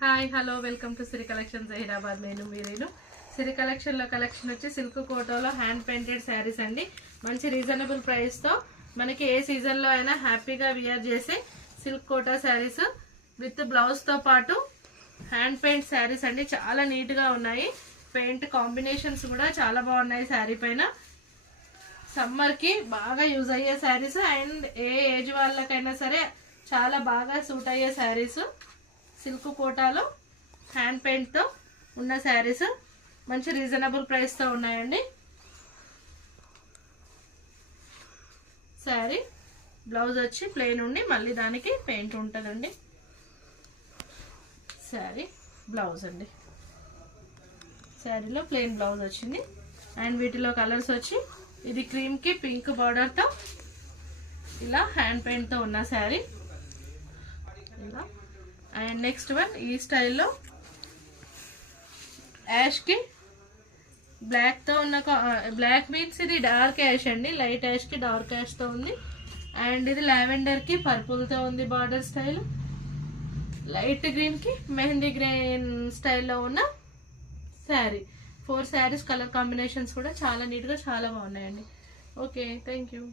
Hi hello welcome to Siri collections Hyderabad. నేను మీరేను. సిరి కలెక్షన్లో collection వచ్చి సిల్క్ కోటాలో హ్యాండ్ పెయింటెడ్ శారీస్ అండి. మంచి రీజనబుల్ ప్రైస్తో మనకి ఏ సీజన్లో అయినా హ్యాపీగా వియర్ చేసే సిల్క్ కోటా శారీస్ విత్ బ్లౌజ్తో పాటు హ్యాండ్ పెయింట్ శారీస్ అండి. చాలా నీట్గా ఉన్నాయి. పెయింట్ కాంబినేషన్స్ కూడా చాలా బాగున్నాయి. శారీ పైన సమ్మర్కి బాగా యూజ్ అయ్యే శారీస్ అండ్ ఏ ఏజ్ వాళ్ళకైనా సరే చాలా బాగా సూట్ అయ్యే శారీస్. సిల్క్ కోటాలో హ్యాండ్ పెయింట్తో ఉన్న శారీస్ మంచి రీజనబుల్ ప్రైస్తో ఉన్నాయండి. శారీ బ్లౌజ్ వచ్చి ప్లెయిన్ ఉండి మళ్ళీ దానికి పెయింట్ ఉంటుందండి. శారీ బ్లౌజ్ అండి. శారీలో ప్లెయిన్ బ్లౌజ్ వచ్చింది అండ్ వీటిలో కలర్స్ వచ్చి ఇది క్రీమ్కి పింక్ బార్డర్తో ఇలా హ్యాండ్ పెయింట్తో ఉన్న శారీ ఇలా. అండ్ నెక్స్ట్ వన్ ఈ స్టైల్లో యాష్కి బ్లాక్తో ఉన్న బ్లాక్ మీన్స్ ఇది డార్క్ యాష్ అండి. లైట్ యాష్కి డార్క్ యాష్తో ఉంది అండ్ ఇది లావెండర్కి పర్పుల్తో ఉంది. బార్డర్ స్టైల్ లైట్ గ్రీన్కి మెహందీ గ్రీన్ స్టైల్లో ఉన్న శారీ. 4 శారీస్ కలర్ కాంబినేషన్స్ కూడా చాలా నీట్గా చాలా బాగున్నాయండి. Okay, thank you.